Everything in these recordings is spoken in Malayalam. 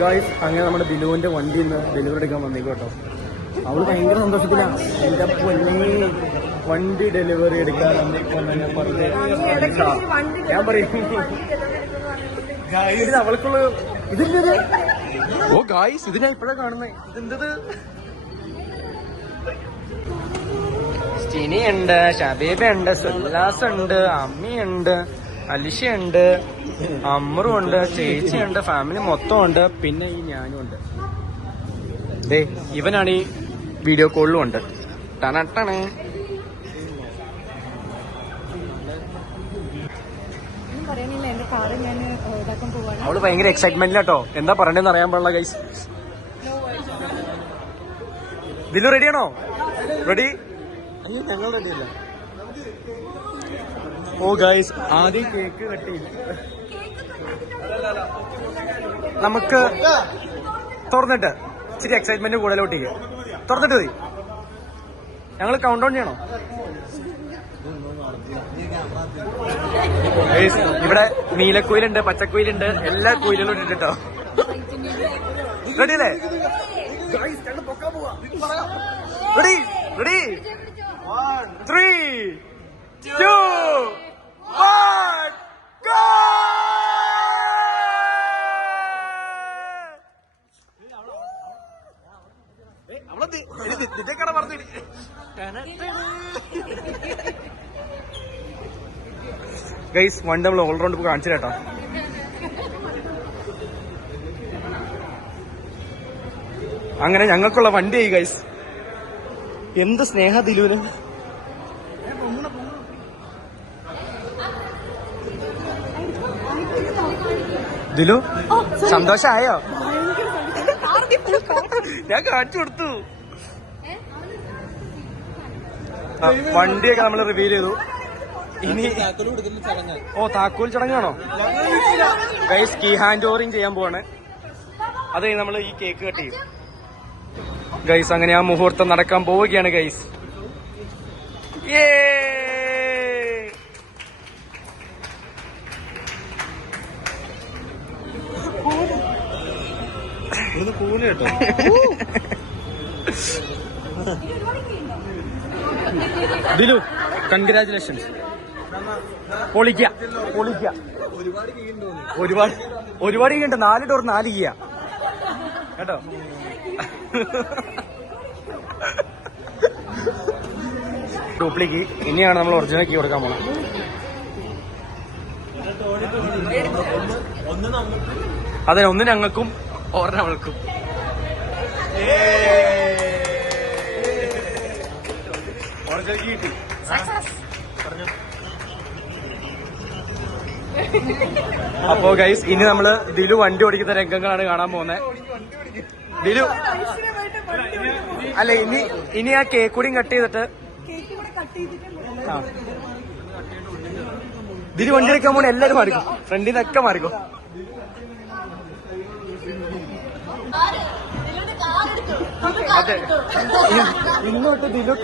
ഗായ്സ് അങ്ങനെ നമ്മുടെ ദിലുവിന്റെ വണ്ടിയിൽ നിന്ന് ഡെലിവറി എടുക്കാൻ വന്നേക്കോട്ടോ. അവള് ഭയങ്കര സന്തോഷത്തില. എന്റെ പൊന്നേ വണ്ടി ഡെലിവറി എടുക്കാൻ ഞാൻ പറഞ്ഞു. ഞാൻ പറയും ഇത് അവൾക്കുള്ള ഇതില്ലത്. ഓ ഗായ്സ് ഇത് ഞാൻ ഇപ്പഴാ കാണുന്നേ. ഇതെന്തത്? സ്റ്റിനിയുണ്ട്, ഷബീബുണ്ട്, സുല്ലാസ് ഉണ്ട്, അമ്മിയുണ്ട്, അലിഷയുണ്ട്, അമ്മറും ഉണ്ട്, ചേച്ചിയുണ്ട്, ഫാമിലി മൊത്തം ഉണ്ട്, പിന്നെ ഈ ഞാനും ഉണ്ട്. ദേ ഇവനാണ് ഈ വീഡിയോ കോളിലും ഉണ്ട്. ടണട്ടണേ. അവള് ഭയങ്കര എക്സൈറ്റ്മെന്റിലാട്ടോ. എന്താ പറയണ്ടെന്ന് അറിയാൻ പാടില്ല ഗൈസ്. ദിലു റെഡിയാണോ? റെഡി? ഞങ്ങൾ റെഡിയല്ല. ഓ ഗൈസ് ആദ്യം കേക്ക് കട്ട് ചെയ്യും. നമുക്ക് തുറന്നിട്ട് ഇച്ചിരി എക്സൈറ്റ്മെന്റ് കൂടുതലോട്ട് ചെയ്യാം. തുറന്നിട്ട് മതി. ഞങ്ങൾ കൗണ്ട് ഡൗൺ ചെയ്യണോ? ഇവിടെ നീലക്കുയിലുണ്ട്, പച്ചക്കുയിലുണ്ട്, എല്ലാ കുയിലും ഇട്ടിട്ടോ. റെഡി അല്ലേ? Ready ready 3, 2, 1 go! നിന്റെ കട പറഞ്ഞു. ഗൈസ് വണ്ടി നമ്മൾ ഓൾറൗണ്ട് കാണിച്ചു കേട്ടോ. അങ്ങനെ ഞങ്ങൾക്കുള്ള വണ്ടിയായി ഗൈസ്. എന്ത് സ്നേഹ ദിലുവിന്. ദിലു സന്തോഷായോ? ഞാൻ കാണിച്ചു കൊടുത്തു. വണ്ടിയൊക്കെ നമ്മൾ റിവീൽ ചെയ്തു. ഇനി താക്കോൽ ചടങ്ങാണോ ഗൈസ്? കീ ഹാൻഡ് ഓവറിങ് ചെയ്യാൻ പോവാണ്. അത് നമ്മൾ ഈ കേക്ക് കട്ട് ചെയ്യും ഗൈസ്. അങ്ങനെ ആ മുഹൂർത്തം നടക്കാൻ പോവുകയാണ് ഗൈസ്. കേട്ടോ ദിലു കൺഗ്രാജുലേഷൻസ്. പൊളിക്ക ഒരുപാട് കീണ്ട്. 4 ഡോർ 4 കീയ കേട്ടോ. ഡ്യൂപ്ലിക്ക് ഇനിയാണ് നമ്മൾ ഒറിജിനൽ കീ കൊടുക്കാൻ പോണത്. അതെ, ഒന്ന് ഞങ്ങൾക്കും ഒരെണ്ണവൾക്കും. ഒറിജിനൽ കീ കിട്ടി. അപ്പോ ഗൈസ് ഇനി നമ്മള് ദിലു വണ്ടി ഓടിക്കുന്ന രംഗങ്ങളാണ് കാണാൻ പോകുന്നത്. ദിലു അല്ല ഇനി ആ കേക്ക് കൂടി കട്ട് ചെയ്തിട്ട് ദിലു വണ്ടി എടുക്കാൻ പോകുന്ന എല്ലാരും മാറിക്കും. ഫ്രണ്ടിൽ നിന്നൊക്കെ മാറിക്കും. അതെ, ഇന്നോട്ട് ദിലു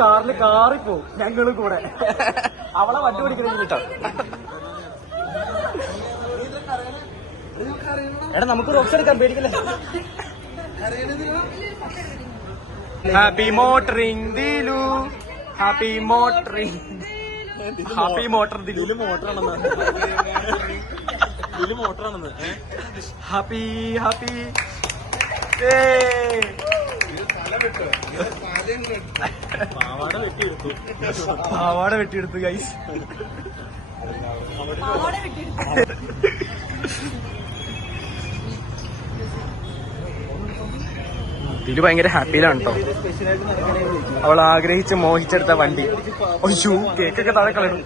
കാറിപ്പോവും. ഞങ്ങളും കൂടെ അവളെ വണ്ടി ഓടിക്കണം കേട്ടോ. എടാ നമുക്ക് റോക്സ് എടുക്കാൻ പേടിക്കല്ലേ. Happy motoring Dilu, happy motoring, happy motor Dilu. മോട്ടറാണെന്ന് ഹാപ്പി ഹാപ്പി. പാവാട വെട്ടിയെടുത്തു ഗൈസ്. ദിലു ഭയങ്കര ഹാപ്പിയിലാണ് കേട്ടോ. അവൾ ആഗ്രഹിച്ച് മോഹിച്ചെടുത്ത വണ്ടി. ഒയ്യോ കേക്കൊക്കെ താഴെ കളയണം.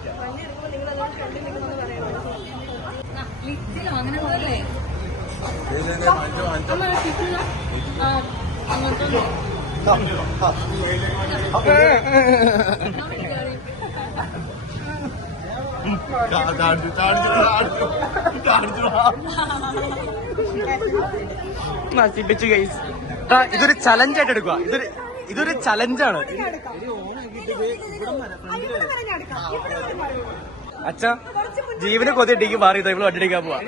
നശിപ്പിച്ചു ഗൈസ്. ഇതൊരു ചലഞ്ചായിട്ട് എടുക്കുക. ഇതൊരു ചലഞ്ചാണ്. അച്ഛാ ജീവന് കൊതിയിട്ടേക്ക് മാറി ഇവള് വണ്ടിയെടുക്കാൻ പോവാ.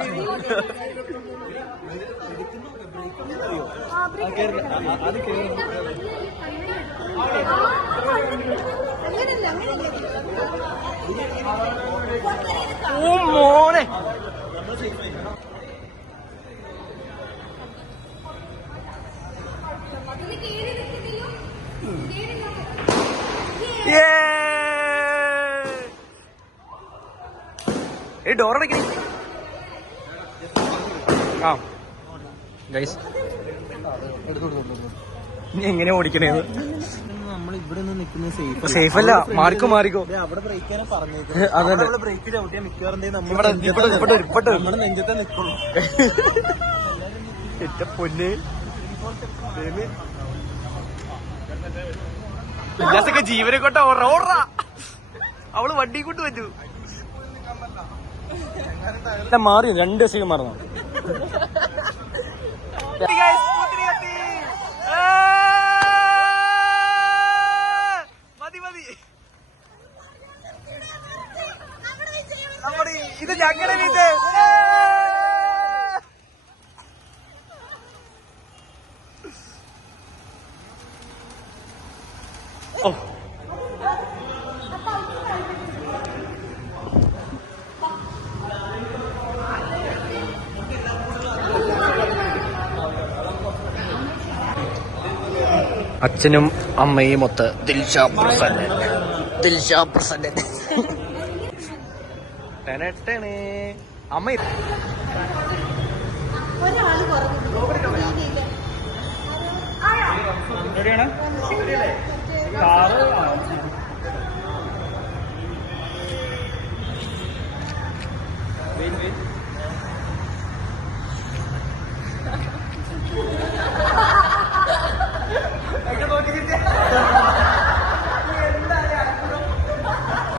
ഓ മോനെ ഡോറടക്കി ആ ഗൈസ് നീ എങ്ങനെയാ ഓടിക്കണേന്ന് നമ്മൾ ഇവിടെ നിന്ന് നിൽക്കുന്നത് സേഫ് അല്ല. മാറിക്കോ അവിടെ ബ്രേക്കാണ് പറഞ്ഞത്. അതന്നെ ബ്രേക്ക് ചവിട്ടിയാൽ മിക്കവാറും നമ്മുടെ നെഞ്ചത്തെ നിൽക്കുള്ളൂ. എന്റെ പൊന്ന് ഉല്ലാസൊക്കെ ജീവനെ കൊണ്ട ഓടാ അവള് വണ്ടി കൊണ്ട് പറ്റൂ. മാറി 2 ദിവസം മറന്നു. ഇത് ഞങ്ങളുടെ വീട്. ഓ അച്ഛനും അമ്മയും ഒത്ത് ദിൽഷ പ്രസന്നൻ അമ്മ